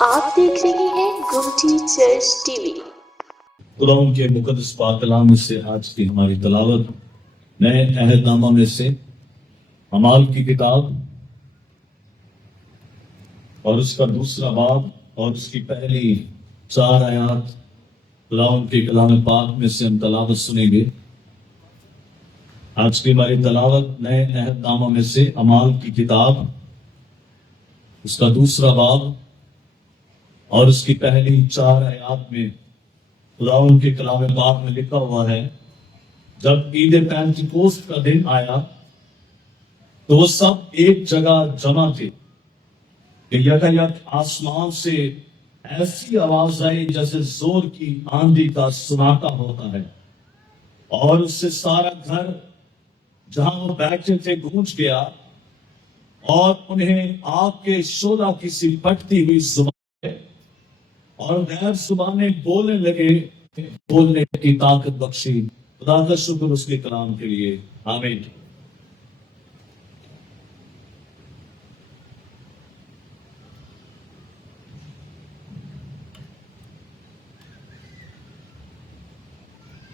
آپ دیکھ رہے ہیں گمٹی چرچ ٹی وی۔ قرآن کے مقدس پاک کلام میں سے آج کی ہماری تلاوت نئے عہد نامہ میں سے اعمال کی کتاب اور اس کا دوسرا باب اور اس کی پہلی 4 آیات قرآن کے کلام پاک میں سے ہم تلاوت سنیں گے۔ آج کی ہماری تلاوت نئے عہد نامہ میں سے اعمال کی کتاب اس کا دوسرا باب اور اس کی پہلی 4 آیات میں خداوند کے کلام پاک میں لکھا ہوا ہے، جب عید پینتیکوست کا دن آیا تو وہ سب ایک جگہ جمع تھے کہ یکایک آسمان سے ایسی آواز آئی جیسے زور کی آندھی کا سناٹا ہوتا ہے، اور اس سے سارا گھر جہاں وہ بیٹھے تھے گونج گیا، اور انہیں آگ کے شعلہ کی سی پھٹتی ہوئی زبان اور غیر زبانیں بولنے لگے، بولنے کی طاقت بخشی۔ خدا کا شکر اس کے کلام کے لیے، آمین۔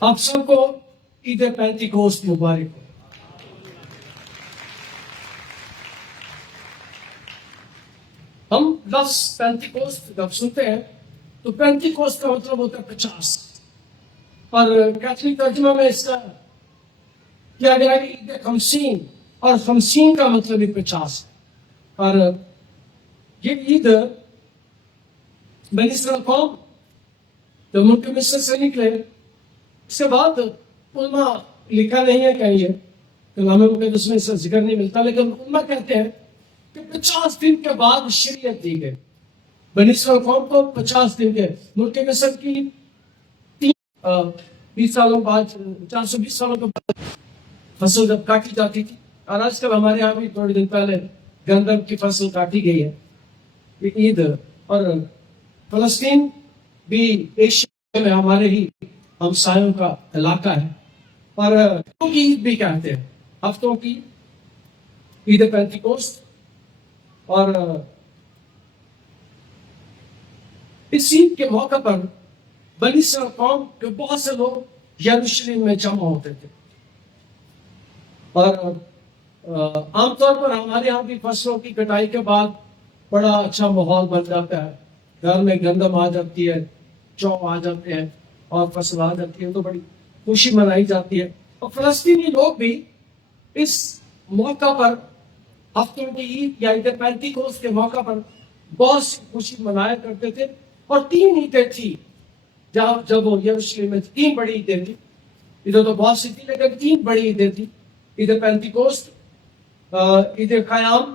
آپ سب کو عید پینتیکوست مبارک ہو۔ ہم لفظ پینتیکوست جب سنتے ہیں تو پینتیکوست کا مطلب ہوتا ہے 50، اور کیتھولک ترجمہ میں اس کا کیا گیا ہے عید 50، اور 50 کا مطلب ہی 50 ہے۔ اور یہ عید بنی اسرائیل قوم جو ملک مصر سے نکلے، اس کے بعد علماء لکھا نہیں ہے کہیں یہ کلام مقدس میں اس کا ذکر نہیں ملتا، لیکن علماء کہتے ہیں کہ 50 دن کے بعد شریعت دی گئی بنی اسرائیل قوم کو۔ 50 دن کے ملک مصر کی 20 سالوں بعد 420 سالوں کے بعد فصل جب کاٹی جاتی تھی، اور آج کل ہمارے یہاں بھی تھوڑے دن پہلے گندم کی فصل کاٹی گئی ہے، یہ عید۔ اور فلسطین بھی ایشیا میں ہمارے ہی ہمسایوں کا علاقہ ہے، اور ہفتوں کی عید بھی کہتے ہیں، ہفتوں کی عید پینتیکوست۔ اور اس عید کے موقع پر بنی اسرائیل قوم کے بہت سے لوگ یروشلم میں جمع ہوتے تھے، اور عام طور پر ہمارے یہاں بھی فصلوں کی کٹائی کے بعد بڑا اچھا ماحول بن جاتا ہے، گھر میں گندم آ جاتی ہے، جو آ جاتے ہیں اور فصل آ جاتی ہے، تو بڑی خوشی منائی جاتی ہے۔ اور فلسطینی لوگ بھی اس موقع پر ہفتوں کی عید یا عید پینتیکوست کے موقع پر بہت سی خوشی منایا کرتے تھے۔ اور 3 عیدیں تھی جب وہ یروشلم میں 3 بڑی عیدیں تھی، ادھر تو بہت سی تھی لیکن 3 بڑی عیدیں تھی، عید پینتیکوست، عید قیام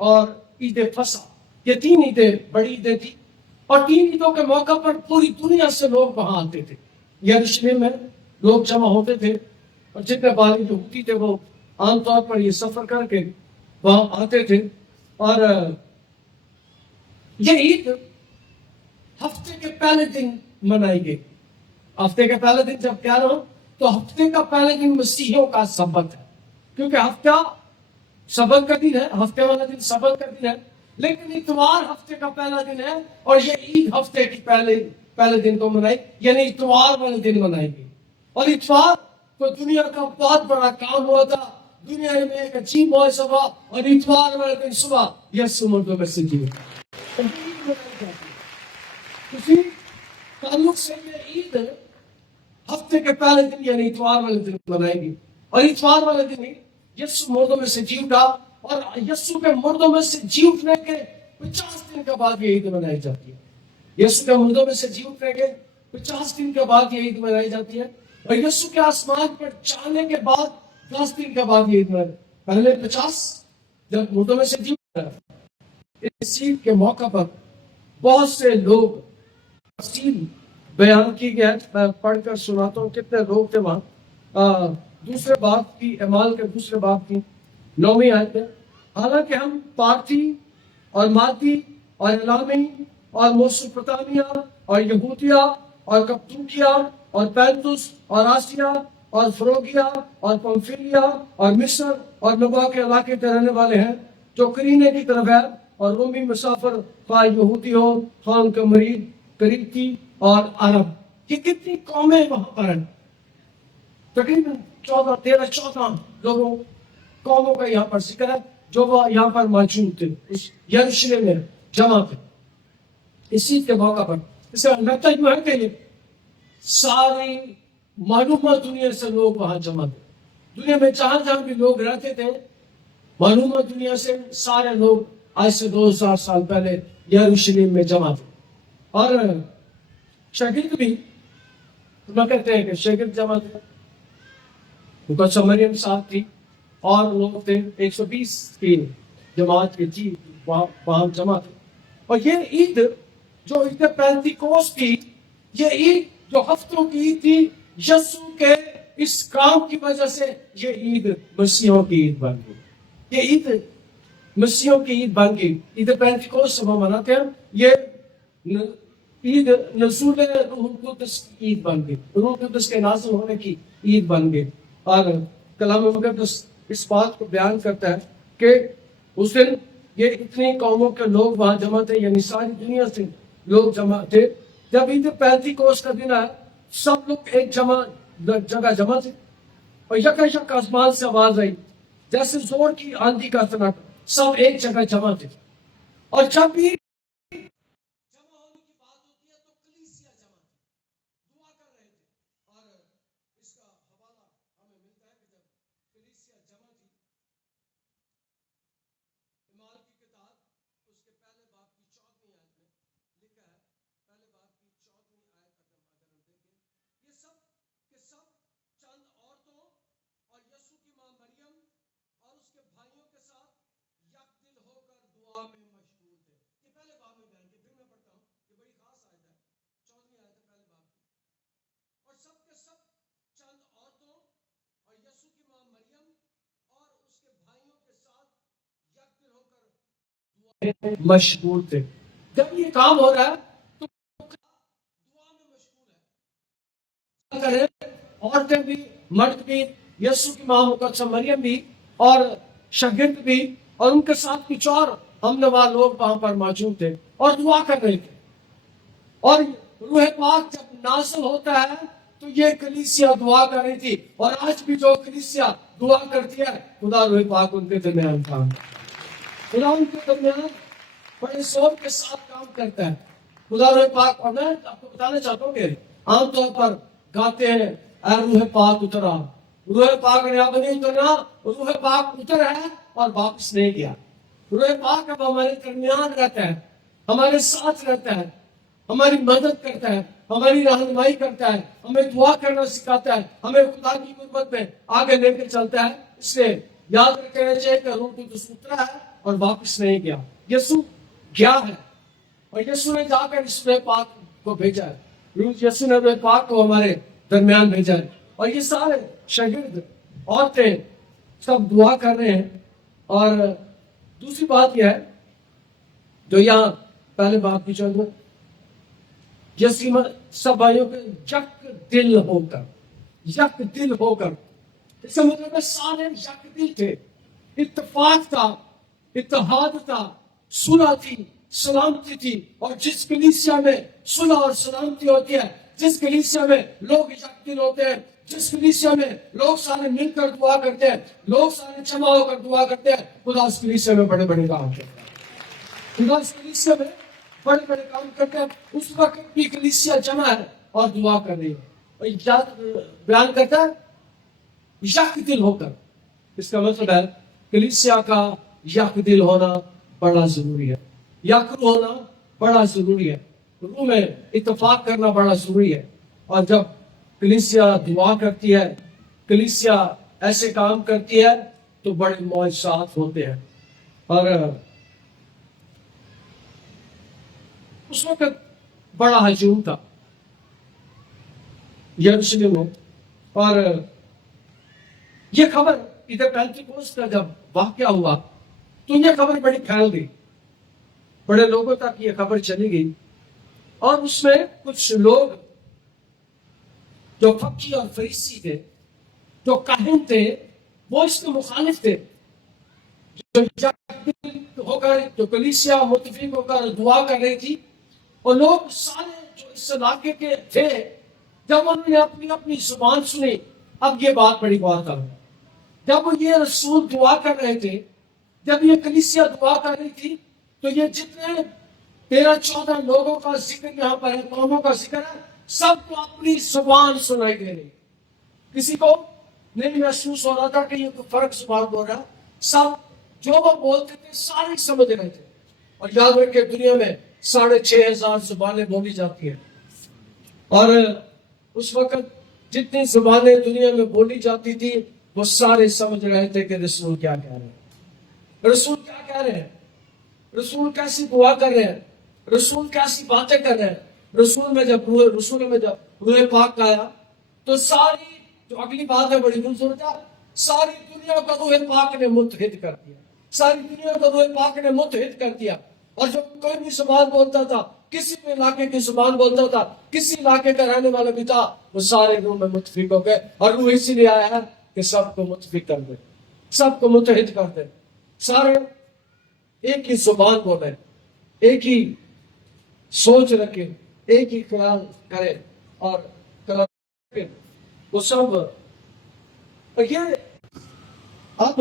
اور عید فصح۔ یہ 3 عیدیں بڑی عیدیں تھی، اور 3 عیدوں کے موقع پر پوری دنیا سے لوگ وہاں آتے تھے۔ یروشلم میں لوگ جمع ہوتے تھے، اور جتنے بالغ ہوتی تھے وہ عام طور پر یہ سفر کر کے وہاں آتے تھے۔ اور یہ عید ہفتے کے پہلے دن منائی گئی۔ ہفتے کے پہلے دن جب کیا رہا تو ہفتے کا پہلے دن مسیحیوں کا سبت ہے، کیونکہ ہفتہ سبت کا دن ہے، ہفتے والا دن سبت کا دن ہے، لیکن اتوار ہفتے کا پہلا دن ہے، اور یہ عید ہفتے کی پہلے دن کو منائی، یعنی اتوار والے دن منائی گئی۔ اور اتوار تو دنیا کا بہت بڑا کام ہوا تھا، دنیا میں ایک عجیب معجزہ ہوا، اور اتوار والے دن صبح یسوع مردوں میں سے جی اٹھا۔ اسی تعلق سے یہ عید ہفتے کے پہلے دن یعنی اتوار والے دن منائی گئی، اور اتوار والے دن یسوع مردوں میں سے جی اٹھا، اور یسوع کے مردوں میں سے جی اٹھنے کے 50 دن کے بعد یہ عید منائی جاتی ہے۔ یسوع کے مردوں میں سے جی اٹھنے کے 50 دن کے بعد یہ عید منائی جاتی ہے، اور یسوع کے آسمان پر جانے کے بعد 10 دن کے بعد یہ عید منائی۔ پہلے 50 جب مردوں میں سے جی اٹھا، اس عید کے موقع پر بہت سے لوگ تفصیل بیان کی گیا، میں پڑھ کر سناتا ہوں کتنے لوگ تھے وہاں۔ دوسرے باب کی، اعمال کے دوسرے باب کی 9ویں آیت میں، حالانکہ ہم پارتھی اور مادی اور الامی اور میسوپوٹامیہ اور یہودیہ اور کپدوکیہ اور پینتس اور آسیا اور فروگیا اور پمفیلیا اور مصر اور نبا کے علاقے کے رہنے والے ہیں، جو کرینے کی طرف ہے اور رومی مسافر خواہ یہودی ہو خواہ ان کا مریض کریتی اور عرب. یہ کتنی قومیں وہاں پر ہیں؟ تقریباً 14 لوگوں قوموں کا یہاں پر ذکر ہے جو وہ یہاں پر موجود تھے اس یروشلم میں جمع تھے اس عید کے موقع پر. اس کا نتیجہ ہے کہ ساری معلومات دنیا سے لوگ وہاں جمع تھے. دنیا میں جہاں جہاں بھی لوگ رہتے تھے معلومات دنیا سے سارے لوگ آج سے 2000 سال پہلے یروشلم میں جمع تھے. اور شاگرد بھی کہتے ہیں کہ شاگرد جمع تھے. مقدسہ مریم ساتھ تھی اور لوگ تھے 120 کی جماعت کی تھی وہاں جمع تھے. اور یہ عید جو عید پینتیکوس تھی یہ عید جو ہفتوں کی عید تھی یسوع کے اس کام کی وجہ سے یہ عید مسیحوں کی عید بن گئی. یہ عید مسیحوں کی عید بن گئی. عید پینتیکوس ہم مناتے ہیں. یہ عید نزول روح القدس کی عید بن گئی. روح القدس کے نازل ہونے کی عید بن گئی. اور کلام مقدس اس بات کو بیان کرتا ہے کہ اس دن یہ اتنی قوموں کے لوگ وہاں جمع تھے یعنی ساری دنیا سے لوگ جمع تھے. جب عید پینتیکوس کا دن ہے سب لوگ ایک جگہ جمع تھے اور یک آسمان سے آواز آئی جیسے زور کی آندھی کا سناٹا. سب ایک جگہ جمع تھے. اور جب بھی جمع ہونے کی بات ہوتی ہے تو کلیسیا جمع تھی دعا کر رہے تھے. اور اس کا حوالہ ہمیں ملتا ہے کہ جب کلیسیا جمع تھی اعمال کی کتاب اس کے پہلے باب کی 14ویں آیت میں لکھا ہے. پہلے باب کی 14ویں آیت اگر ہم دیکھیں یہ سب کے سب چند عورتوں اور یسوع کی ماں مریم اور اس کے بھائیوں کے ساتھ یک دل ہو کر دعا میں مشغول تھے. یہ پہلے باب میں بیان کیا. پھر میں پڑھتا ہوں. یہ بڑی خاص آیت ہے. 14ویں آیت ہے پہلے باب کی. اور سب کے سب چند عورتوں اور یسوع کی ماں مریم اور اس کے بھائیوں کے ساتھ یک دل ہو کر دعا میں مشغول تھے. جب یہ کام ہو رہا ہے تو دعا میں مشغول ہے. کریں عورتیں بھی مرد بھی یسوع کی ماں مقدسہ مریم بھی اور شاگرد بھی اور ان کے ساتھ کچھ اور ہم نوا لوگ وہاں پر موجود تھے اور دعا کر رہے تھے. اور روح پاک جب نازل ہوتا ہے تو یہ کلیسیا دعا کر رہی تھی. اور آج بھی جو کلیسیا دعا کرتی ہے خدا روح پاک ان کے درمیان کام خدا ان کے درمیان بڑے زور کے ساتھ کام کرتا ہے. خدا روح پاک. اور میں آپ کو بتانا چاہتا ہوں کہ عام طور پر گاتے ہیں اے روح پاک اترا. روح پاک نے اب نہیں اترنا. روح پاک اتر ہے اور واپس نہیں گیا. روح پاک اب ہمارے درمیان رہتا ہے ہمارے ساتھ رہتا ہے ہماری مدد کرتا ہے ہماری رہنمائی کرتا ہے ہمیں دعا کرنا سکھاتا ہے ہمیں خدا کی قربت میں آگے لے کے چلتا ہے. اس لیے یاد رکھنا چاہیے کہ روح القدس اترا ہے اور واپس نہیں گیا. یسوع گیا ہے اور یسوع نے جا کر اس روح پاک کو بھیجا ہے. یسوع نے روح پاک کو ہمارے درمیان بھیجا ہے. اور یہ سارے شاگرد عورتیں سب دعا کر رہے ہیں. اور دوسری بات یہ ہے جو یہاں پہلے بات کی چل سب بھائیوں کے یک دل ہو کر اس کا مطلب ہے سارے یک دل تھے. اتفاق تھا اتحاد تھا صلح تھی سلامتی تھی. اور جس کلیسیا میں صلح اور سلامتی ہوتی ہے جس کلیسیا میں لوگ یک دل ہوتے ہیں جس کلیسیا میں لوگ سارے مل کر دعا کرتے ہیں لوگ سارے جمع ہو کر دعا کرتے ہیں خدا اس کلیسیا میں بڑے بڑے کام کرتا ہے. خدا اس کلیسیا میں بڑے بڑے کام کرتے ہیں. اس وقت بھی کلیسیا جمع ہے اور دعا کر رہی ہے. اور بیان کرتا ہے یک دل ہو کر. اس کا مطلب ہے کلیسیا کا یک دل ہونا بڑا ضروری ہے. یک روح ہونا بڑا ضروری ہے. روح میں اتفاق کرنا بڑا ضروری ہے. اور جب کلیسیا دعا کرتی ہے کلیسیا ایسے کام کرتی ہے تو بڑے معجزات ہوتے ہیں. اور اس وقت بڑا ہجوم تھا یروشلم میں. اور یہ خبر ادھر پینتیکوس کا جب واقعہ ہوا تو یہ خبر بڑی پھیل گئی. بڑے لوگوں تک یہ خبر چلی گئی. اور اس میں کچھ لوگ جو فقی اور فریسی تھے جو کاہن تھے وہ اس کے مخالف تھے. جو ہو کر جو کلیسیا متفق ہو کر دعا کر رہی تھی، اور لوگ سارے جو اس علاقے کے تھے، جب انہوں نے اپنی اپنی زبان سنی، اب یہ بات بڑی بات ہے، جب یہ رسول دعا کر رہے تھے، جب یہ کلیسیا دعا کر رہی تھی، تو یہ جتنے 13-14 لوگوں کا ذکر یہاں پر ہے، قوموں کا ذکر ہے، سب کو اپنی زبان سنائی دے رہی۔ کسی کو نہیں محسوس ہو رہا تھا کہ یہ کوئی فرق زبان بول رہا، سب جو وہ بولتے تھے سارے سمجھ رہے تھے۔ اور یاد رکھے دنیا میں 6,500 زبانیں بولی جاتی ہیں، اور اس وقت جتنی زبانیں دنیا میں بولی جاتی تھی وہ سارے سمجھ رہے تھے کہ رسول کیا کہہ رہے ہیں، رسول کیا کہہ رہے ہیں، رسول کیسی دعا کر رہے ہیں، رسول کیسی باتیں کر رہے ہیں۔ رسول میں جب روح پاک آیا تو ساری جو اگلی بات ہے بڑی خوبصورت ہے، ساری دنیا کو روح پاک نے متحد کر دیا، ساری دنیا کو روح پاک نے متحد کر دیا۔ اور جو کوئی بھی زبان بولتا تھا، کسی بھی علاقے کی زبان بولتا تھا، کسی علاقے کا رہنے والا بھی تھا، وہ سارے روح میں متفق ہو گئے۔ اور روح اسی لیے آیا ہے کہ سب کو متفق کر دے، سب کو متحد کر دے، سارے ایک ہی زبان بولے، ایک ہی سوچ رکھے، ایک ہی خیال کرے اور کلام کرے۔ وہ سب یہ اب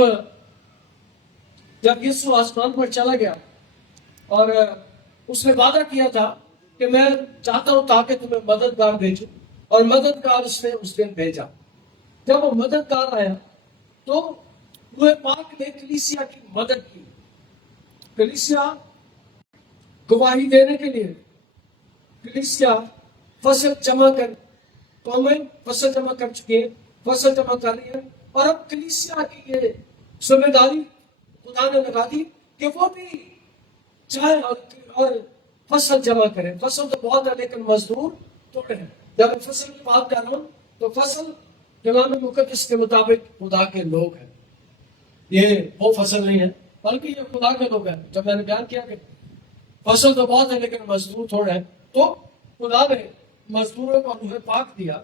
جب یسوع آسمان پر چلا گیا اور اس نے وعدہ کیا تھا کہ میں چاہتا ہوں تاکہ تمہیں مددگار بھیجوں، اور مددگار اس نے اس دن بھیجا۔ جب وہ مددگار آیا تو روح پاک نے کلیسیا کی مدد کی۔ کلیسیا گواہی دینے کے لیے، کلیسیا فصل جمع کر، قومیں فصل جمع کر چکی ہیں، فصل جمع کر رہی ہیں، اور اب کلیسیا کی یہ ذمہ داری خدا نے لگا دی کہ وہ بھی چاہے اور فصل جمع کریں۔ فصل تو بہت ہے لیکن مزدور تھوڑے ہیں۔ جب میں فصل کی بات کر رہا ہوں تو فصل کلام مقدس کے مطابق خدا کے لوگ ہیں، یہ وہ فصل نہیں ہے بلکہ یہ خدا کے لوگ ہیں۔ جب میں نے بیان کیا کہ فصل تو بہت ہے لیکن مزدور تھوڑے ہیں، تو خدا نے مزدوروں کو روح پاک دیا،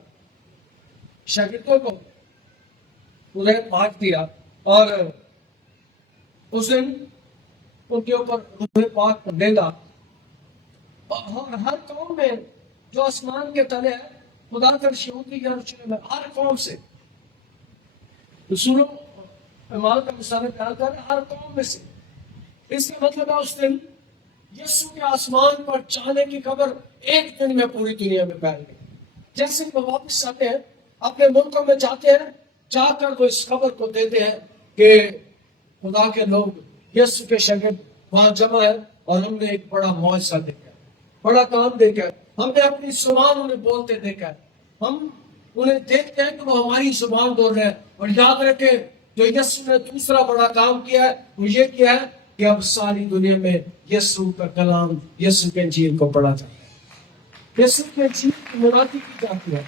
شاگردوں کو روح پاک دیا، اور اس دن ان کے اوپر روح پاک ڈالا۔ اور ہر قوم میں جو آسمان کے تلے ہے، خدا کر یہودی یروشلم میں ہر قوم سے، رسولوں اعمال کا مثال بیان کر ہر قوم میں سے۔ اس کا مطلب ہے اس دن یسوع کے آسمان پر جانے کی خبر ایک دن میں پوری دنیا میں پھیل گئی۔ جیسے وہ واپس آتے ہیں، اپنے ملکوں میں جاتے ہیں، جا کر وہ اس خبر کو دیتے ہیں کہ خدا کے لوگ یسوع کے شاگرد وہاں جمع ہے، اور ہم نے ایک بڑا معجزہ دیکھا، بڑا کام دیکھا، ہم نے اپنی زبان انہیں بولتے دیکھا، ہم انہیں دیکھتے ہیں کہ وہ ہماری زبان بول رہے ہیں۔ اور یاد رکھیں جو یسوع نے دوسرا بڑا کام کیا ہے وہ یہ کیا ہے کہ اب ساری دنیا میں یسوع کا کلام، یسوع کے انجیل کو پڑھا جاتا ہے، یسوع کے انجیل کی منادی کی جاتی ہے۔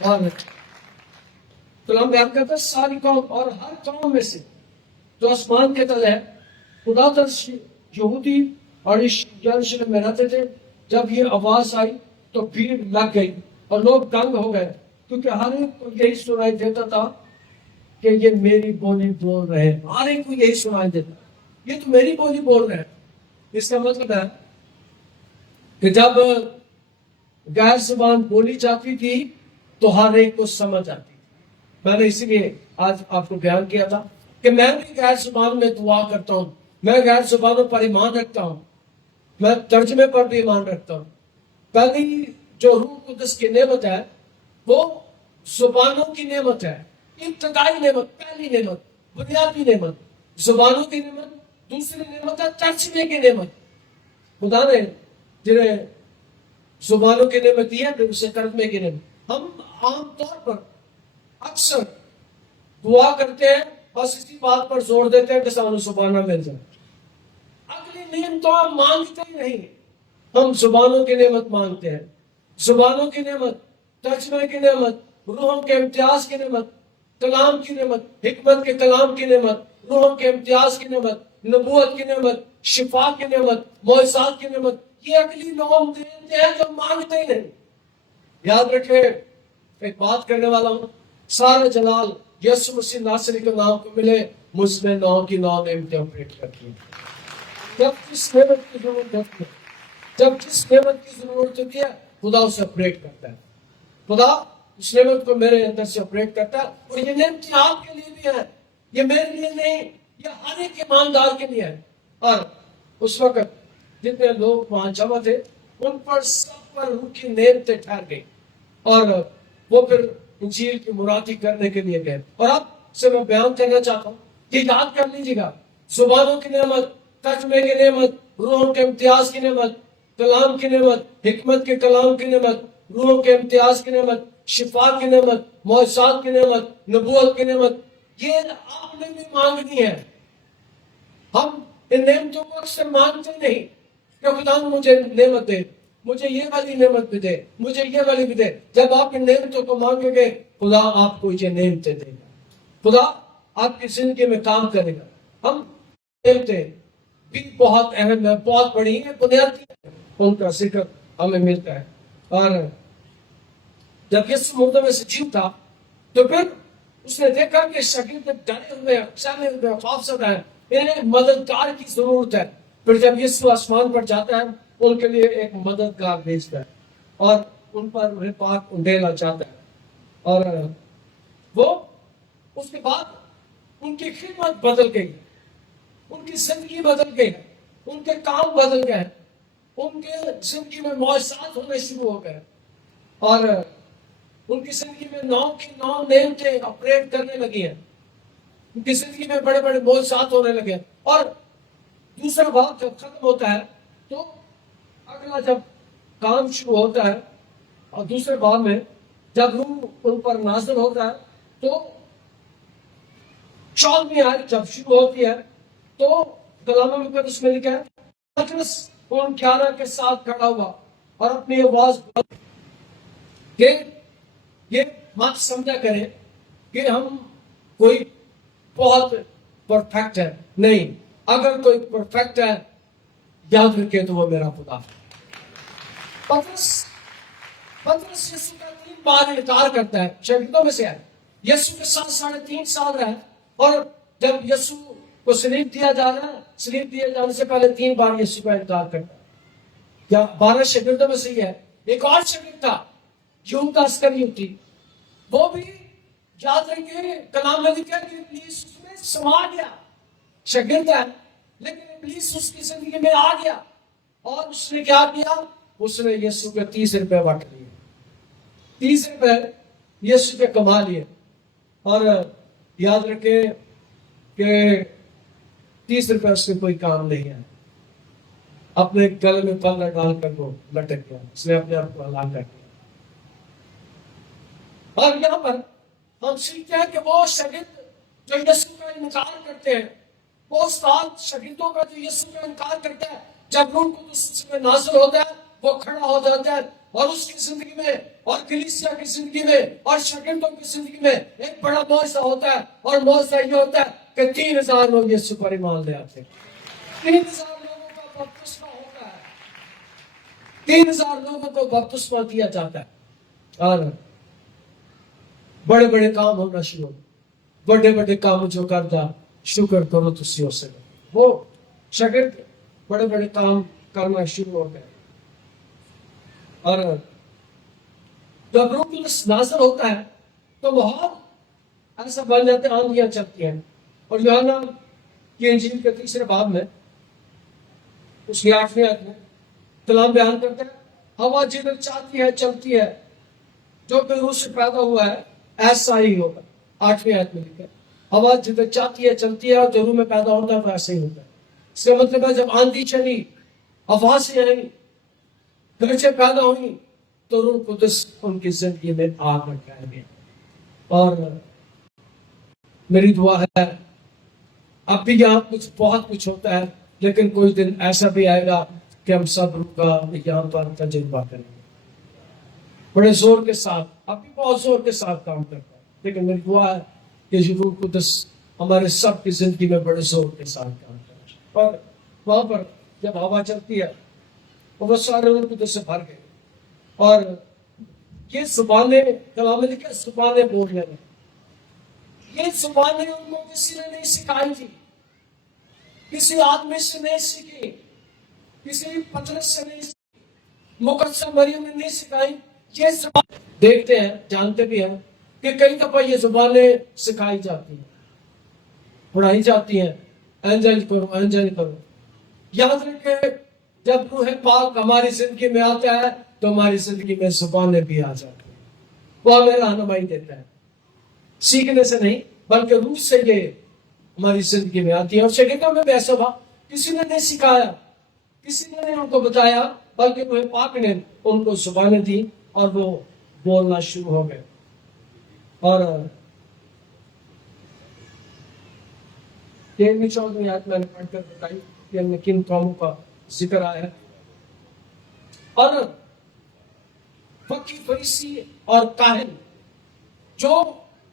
اور کلام بیان کرتا ہے ساری قوم، اور ہر قوم میں سے جو آسمان کے تلے ہے، خدا تر یہودی اور یروشلم میں رہتے تھے۔ جب یہ آواز آئی تو بھیڑ لگ گئی اور لوگ دنگ ہو گئے، کیونکہ ہر ایک کو یہی سنائی دیتا تھا کہ یہ میری بولی بول رہے ہیں۔ ہر ایک کو یہی سنائی دیتا، یہ تو میری بولی بول رہے ہیں۔ اس کا مطلب ہے کہ جب غیر زبان بولی جاتی تھی تو ہر ایک کو سمجھ آتی تھی۔ میں نے اسی لیے آج آپ کو بیان کیا تھا کہ میں بھی غیر زبان میں دعا کرتا ہوں، میں غیر زبانوں پر ایمان رکھتا ہوں، میں ترجمے پر بھی ایمان رکھتا ہوں۔ پہلی جو روح قدس کی نعمت ہے وہ زبانوں کی نعمت ہے، ابتدائی نعمت، پہلی نعمت، بنیادی نعمت زبانوں کی نعمت، دوسری نعمت ہے ترجمے کی نعمت۔ خدا نے جنہیں زبانوں کی نعمت دی ہے پھر اسے ترجمے کی نعمت۔ ہم عام طور پر اکثر دعا کرتے ہیں، بس اسی بات پر زور دیتے ہیں کہ سانو زبانہ مل جائے، اگلی نعمت تو ہم مانگتے ہی نہیں۔ ہم زبانوں کی نعمت مانگتے ہیں، زبانوں کی نعمت، ترجمے کی نعمت، روحوں کے امتیاز کی نعمت، کلام کی نعمت، حکمت کے کلام کی نعمت، روحوں کے امتیاز کی نعمت، نبوت کی نعمت، شفا کی نعمت، معجزات کی نعمت، یہ اگلی لوگ دیتے ہیں جو مانگتے ہی نہیں۔ یاد رکھے، ایک بات کرنے والا ہوں، سارا جلال یسوع مسیح ناصری کے نام کو ملے، مجھ میں 9 کی 9 نعمتیں آپریٹ کرتی ہیں۔ جب جس نعمت کی ضرورت ہوتی ہے، جب جس نعمت کی ضرورت ہوتی ہے خدا اسے اپریٹ کرتا ہے. خدا اس نعمت کو میرے اندر سے اپریٹ کرتا ہے. اور یہ نعمت آپ کے لیے بھی ہے، یہ میرے لیے نہیں، یہ ہر ایک ایماندار کے لیے ہے. اور اس وقت جتنے لوگ وہاں جمع تھے ان پر سب پر ان کی نعمتیں ٹھہر گئی اور وہ پھر انجیل کی مرادی کرنے کے لیے گئے. اور اب سے میں بیان کرنا چاہتا ہوں کہ یاد کر لیجیے گا، زبانوں کی نعمت، ترجمے کی نعمت، روحوں کے امتیاز کی نعمت، کلام کی نعمت، حکمت کے کلام کی نعمت، روحوں کے امتیاز کی نعمت، شفا کی نعمت، معجزات کی نعمت، نبوت کی نعمت، یہ آپ نے بھی مانگنی ہے. ہم ان نعمتوں کو اکثر مانگتے نہیں کہ خدا مجھے نعمت دے، مجھے یہ والی نعمت بھی دے، مجھے یہ والی بھی دے. جب آپ ان نعمتوں کو مانگیں گے خدا آپ کو یہ نعمتیں دے گا، خدا آپ کی زندگی میں کام کرے گا. ہم نعمتیں بھی بہت اہم ہے، بہت بڑی ہیں، بنیادی ہیں، ان کا ذکر ہمیں ملتا ہے. اور جب یسوع مردوں میں سے جیتا تو پھر اس نے دیکھا کہ شاگرد ڈرے ہوئے، سہمے ہوئے، خوفزدہ ہیں، انہیں مددگار کی ضرورت ہے. پھر جب یسوع آسمان پر جاتا ہے ان کے لیے ایک مددگار بھیجتا ہے اور ان پر انہیں پاک انڈیلا چاہتا ہے. اور وہ اس کے بعد ان کی خدمت بدل گئی، ان کی زندگی بدل گئی، ان کے کام بدل گئے، ان کے زندگی میں معجزات ہونے شروع ہو گئے اور ان کی زندگی میں 9 کی 9 نعمتیں آپریٹ کرنے لگی ہیں. ان کی زندگی میں بڑے بڑے معجزات ہونے لگے. اور دوسرا بات جب ختم ہوتا ہے تو اگلا جب کام شروع ہوتا ہے اور دوسرے باب میں جب روح ان پر نازل ہوتا ہے تو 14ویں آیت جب شروع ہوتی ہے تو کلام مقدس میں لکھا ہے پترس ان 11 کے ساتھ کھڑا ہوا اور اپنی آواز کہ یہ مت سمجھا کریں کہ ہم کوئی بہت پرفیکٹ ہے. نہیں، اگر کوئی پرفیکٹ ہے یاد رکھے تو وہ میرا خدا ہے. پترس یسوع کا 3 بار انکار کرتا ہے، شاگردوں میں سے ہے. یسوع کے ساتھ 3.5 سال رہا اور جب یسوع کو سلیب دیا جا رہا ہے، سلیب دیے جانے سے پہلے 3 بار یسوع کا انکار کرتا ہے. کیا 12 شاگردوں میں سے ہی ہے. ایک اور شاگرد تھا یہودا اسکریوتی، وہ بھی یاد رکھے کلام میں لکھا کہ ابلیس اس میں سما گیا. شاگرد ہے لیکن ابلیس اس کی زندگی میں آ گیا اور اس نے کیا کیا؟ اس نے یسوع کے 30 روپے بانٹ لیے. 30 روپے یسوع کے کما لیے. اور یاد رکھے کہ 30 روپے اس سے کوئی کام نہیں ہے. اپنے گلے میں پلہ ڈال کر وہ لٹک گیا، اس نے اپنے آپ کو ہلاک کر دیا. اور یہاں پر ہم سیکھتے ہیں کہ وہ شاگرد جو یسوع کا انکار کرتے ہیں، وہ استاد شاگردوں کا جو یسوع کا انکار کرتا ہے، جب روح القدس اس میں نازل ہوتا ہے وہ کھڑا ہو جاتا ہے اور اس کی زندگی میں اور کلیسیا کی زندگی میں اور شاگردوں کی زندگی میں ایک بڑا معجزہ ہوتا ہے. اور معجزہ یہ ہوتا ہے کہ 3000 لوگ یسوع پر ایمان لے آتے ہیں. 3000 لوگوں کا بپتسمہ ہوتا ہے، 3000 لوگوں کو بپتسمہ دیا جاتا ہے. اور بڑے بڑے کام ہونا شروع ہو، بڑے بڑے کام جو کرتا شکر کرو تسی ہو سکے. وہ شاگرد بڑے بڑے کام کرنا شروع ہو گئے. اور جب روح القدس نازل ہوتا ہے تو بہت ایسا بن جاتے ہیں، آندیاں چلتی ہیں. اور یوحنا کی انجیل کے 3 باب میں اس کی 8ویں آیت میں کلام بیان کرتا ہے ہوا جدھر چاہتی ہے چلتی ہے، جو کہ روح سے پیدا ہوا ہے ایسا ہی ہوگا. 8ویں آیت میں لکھا ہے ہوا جدھر چاہتی ہے چلتی ہے اور جو روح میں پیدا ہوتا ہے وہ ایسا ہی ہوتا ہے. اس کا مطلب ہے جب آندھی چلی، آوازیں آئیں، گرجیں پیدا ہوئی تو روح القدس ان کی زندگی میں آ کر ٹھہر گیا. اور میری دعا ہے اب بھی یہاں بہت کچھ ہوتا ہے، لیکن کوئی دن ایسا بھی آئے گا کہ ہم سب روح کا یہاں پر تجربہ کریں گے بڑے زور کے ساتھ. اب بھی بہت زور کے ساتھ کام کرتا ہے، لیکن میری دعا ہے کہ روح القدس ہمارے سب کی زندگی میں بڑے زور کے ساتھ کام کرے. اور وہاں پر جب ہوا چلتی ہے وہ سارے روح القدس سے بھر گئے. اور یہ زبانیں کلام میں لکھا زبانیں بولنے لگے. یہ زبانیں ان کو کسی نے نہیں سکھائی تھی، کسی آدمی سے نہیں سیکھی، کسی پطرس سے نہیں سیکھی، مقدسہ مریم نے نہیں سکھائی. یہ زبان دیکھتے ہیں، جانتے بھی ہیں کہ کئی دفعہ یہ زبانیں سکھائی جاتی ہیں، پڑھائی جاتی ہیں. انجل کرو، انجل کرو. یاد رکھیں جب روح پاک ہماری زندگی میں آتا ہے تو ہماری زندگی میں زبانیں بھی آ جاتی ہیں. وہ ہمیں رہنمائی دیتا ہے، سیکھنے سے نہیں بلکہ روح سے یہ ہماری زندگی میں آتی ہے. اور شاگردوں میں بھی ایسا ہوا، کسی نے نہیں سکھایا، کسی نے نہیں ان کو بتایا، بلکہ روح پاک نے ان کو زبانیں دی اور وہ بولنا شروع ہو گئے. اور 13ویں آیت میں نے پڑھ کر بتائی کہ ہم نے کن قوموں کا ذکر آیا ہے. اور فقی، فریسی اور کاہن جو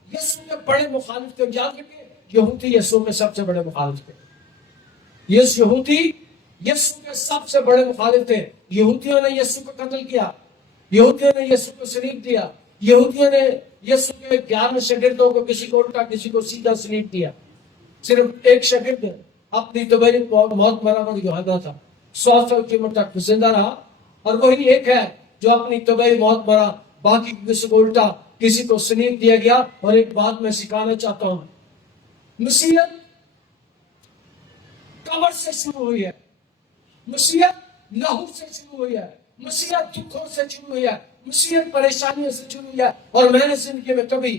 یسوع کے بڑے مخالف تھے. یاد رکھیں یہودی یسوع کے سب سے بڑے مخالف تھے. یہودی یسوع کے سب سے بڑے مخالف تھے. یہودیوں نے یسوع کو قتل کیا، یہودیوں نے یسوع کو صلیب دیا، یہودیوں نے یسوع کے 11 شاگردوں کو کسی کو الٹا کسی کو سیدھا صلیب دیا. صرف ایک شاگرد اپنی طبعی موت مرا وہ یوحنا تھا، 100 سال کی عمر تک زندہ رہا، اور وہی ایک ہے جو اپنی طبعی موت مرا. باقی کسی کو الٹا کسی کو صلیب دیا گیا. اور ایک بات میں سکھانا چاہتا ہوں، مسیحیت قبر سے شروع ہوئی ہے، مسیحیت لہو سے شروع ہوئی ہے، مسیحیت دکھوں سے شروع ہوئی ہے، مسیحیت پریشانیوں سے شروع ہوئی ہے. اور میں نے زندگی میں کبھی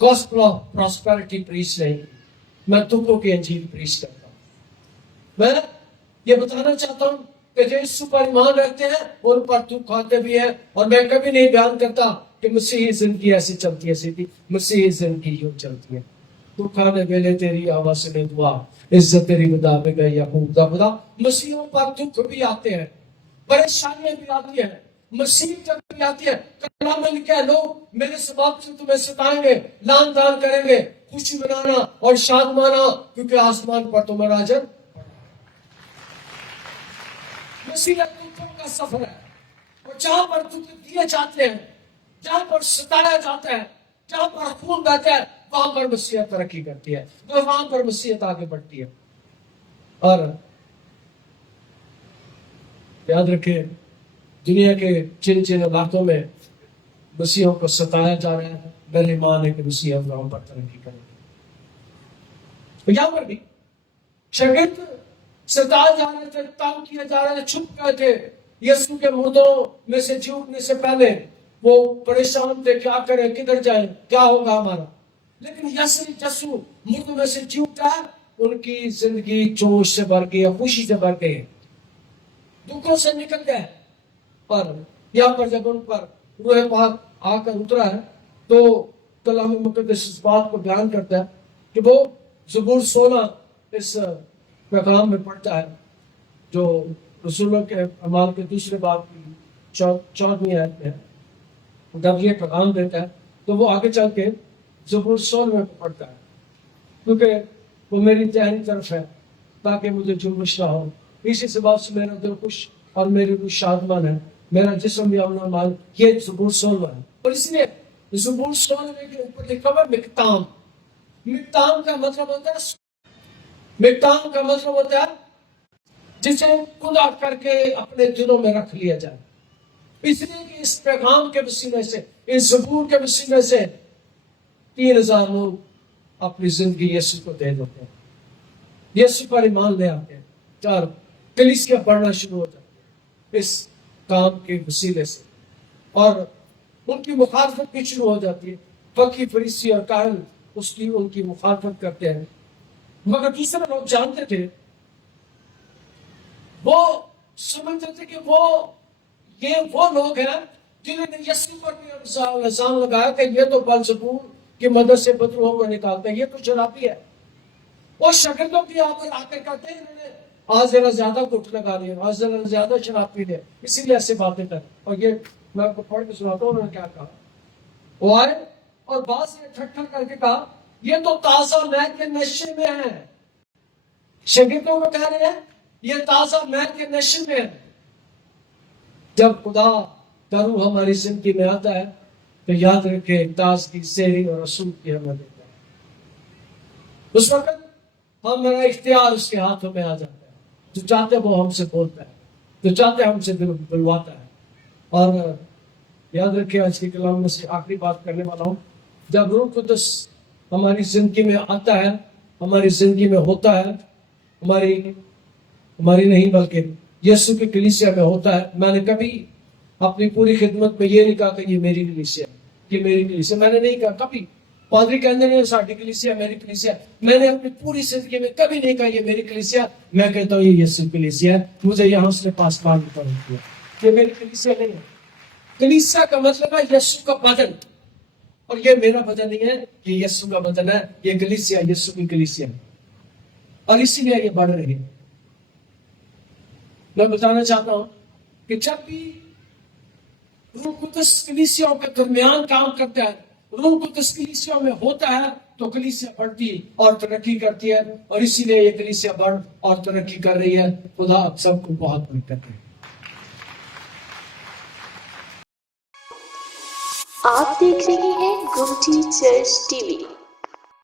گاسپل آف پراسپیرٹی پریچ نہیں، میں دکھوں کی انجیل پریچ کرتا ہوں. میں یہ بتانا چاہتا ہوں کہ جو یسوع پر ایمان رکھتے ہیں ان پر دکھ آتے بھی ہیں. اور میں کبھی نہیں بیان کرتا کہ مسیحی زندگی ایسی چلتی ہے سیدھی. مسیحی زندگی یوں چلتی ہے. دکھ آنے ویلے تیری آواز سے دعا، عزت تیری بدا میں گئی یعقوب کا خدا. مسیحوں پر دکھ بھی آتے ہیں، پریشانیاں بھی آتی ہیں، مصیبت بھی آتی ہے. کلام میں لکھا ہے لوگ میرے سبب سے تمہیں ستائیں گے، لان تان کریں گے، خوشی منانا اور شاد مانا کیونکہ آسمان پر تمہارا اجر. مسیحیت دکھوں کا سفر ہے، اور جہاں پر دکھ دیے جاتے ہیں، جہاں پر ستایا جاتا ہے، جہاں پر خون بہتا ہے، وہاں پر مسیحیت ترقی کرتی ہے، وہاں پر مسیحیت آگے بڑھتی ہے. اور یاد رکھیں دنیا کے جن جن علاقوں میں مسیحوں کو ستایا جا رہا ہے، میرے ایمان ہے کہ مسیح وہاں پر ترقی کرے گا. یہاں پر بھی شاگرد ستائے جا رہے تھے، تنگ کیے جا رہے تھے، چھپ گئے تھے. یسوع کے مردوں میں سے جی اٹھنے سے پہلے وہ پریشان تھے، کیا کریں، کدھر جائیں، کیا ہوگا ہمارا. لیکن یسوع مردوں میں سے جی اٹھا، ان کی زندگی جوش سے بھر گئی، خوشی سے بھر گئی، دکھوں سے نکل گئے. اور یہاں پر جب ان پر روح پاک آ کر اترا ہے تو کلام مقدس اس بات کو بیان کرتا ہے کہ وہ زبور 16 اس پیغام میں پڑھتا ہے جو رسولوں کے اعمال کے دوسرے باب کی 14ویں آیت میں ہے. جب یہ پیغام دیتا ہے تو وہ آگے چل کے زبور 16 میں پڑھتا ہے، کیونکہ وہ میری دہنی طرف ہے تاکہ مجھے جنبش نہ ہو. اسی سبب سے میرا دل خوش اور میری روح شادمان ہے، میرا جسم بھی امن و امان. یہ زبور 16 ہے. اور اس لیے زبور 16 کے اوپر لکھا ہوا مقتام. مقتام کا مطلب ہوتا ہے، مقتام کا مطلب ہوتا ہے جسے خدا کر کے اپنے دلوں میں رکھ لیا جائے. اس لیے کہ اس پیغام کے وسیلے سے، اس زبور کے وسیلے سے 3000 لوگ اپنی زندگی یسوع کو دے دیتے ہیں، یسوع پر ایمان لے آتے ہیں، اور کلیسیا پڑھنا شروع ہو جاتی ہے اس کام کے وسیلے سے. اور ان کی مخالفت بھی شروع ہو جاتی ہے. فقی، فریسی اور کاہن ان کی مخالفت کرتے ہیں. مگر دوسرے لوگ جانتے تھے، وہ سمجھتے تھے کہ وہ لوگ ہیں جنہوں نے یسوع پر بھی الزام لگایا کہ یہ تو بلزبول کی مدد سے بدروحوں کو نکالتا ہے، یہ تو شرابی ہے. اور شاگردوں کی یہاں پر آ کر کہتے ہیں انہوں نے آج ذرا زیادہ گھٹ لگا لیا، آج ذرا زیادہ شراب پی لیا، اسی لیے ایسے باتیں کر. اور یہ میں آپ کو پڑھ کے سناتا ہوں انہوں نے کیا کہا. وہ آئے اور بعض نے ٹھٹھا کر کے کہا یہ تو تازہ مید کے نشے میں ہے. شاگردوں کو کہہ رہے ہیں یہ تازہ مید کے نشے میں ہے. جب خدا کا روح ہماری زندگی میں آتا ہے تو یاد رکھے تازگی، سحری اور رسول کی ہمیں دیتا ہے. اس وقت ہمارا اختیار اس کے ہاتھوں میں آ جاتا ہے. جو چاہتے وہ ہم سے بولتا ہے, جو چاہتے ہم سے بلواتا ہے. اور یاد رکھیں, آج کے کلام میں سے آخری بات کرنے والا ہوں. جب روح قدس ہماری زندگی میں آتا ہے, ہماری زندگی میں ہوتا ہے, ہماری نہیں بلکہ یسوع کی کلیسیا میں ہوتا ہے. میں نے کبھی اپنی پوری خدمت میں یہ نہیں کہا کہ یہ میری کلیسیا ہے, یہ میری کلیسیا. میں نے نہیں کہا کبھی. پادری کہتے ہیں ساڈی کلیسیا, میری کلیسیا. میں نے اپنی پوری زندگی میں کبھی نہیں کہا یہ میری کلیسیا. میں کہتا ہوں یہ یسوع کی کلیسیا ہے, مجھے یہاں سے پاسبان کرنا. یہ میری کلیسیا نہیں ہے. کلیسیا کا مطلب ہے یسوع کا بدن, اور یہ میرا بدن نہیں ہے, یہ یسوع کا بدن ہے. یہ کلیسیا یسوع کی کلیسیا ہے, اور اسی لیے یہ بڑھ رہی ہے. میں بتانا چاہتا ہوں کہ جب بھی روح قدس کلیسیاؤں کے درمیان کام کرتا ہے, روح قدس کلیسیاؤں میں ہوتا ہے, تو کلیسیا بڑھتی اور ترقی کرتی ہے. اور اسی لیے یہ کلیسیا بڑھ اور ترقی کر رہی ہے. خدا آپ سب کو بہت برکت دے. آپ دیکھ رہے ہیں گمٹی چرچ ٹی وی.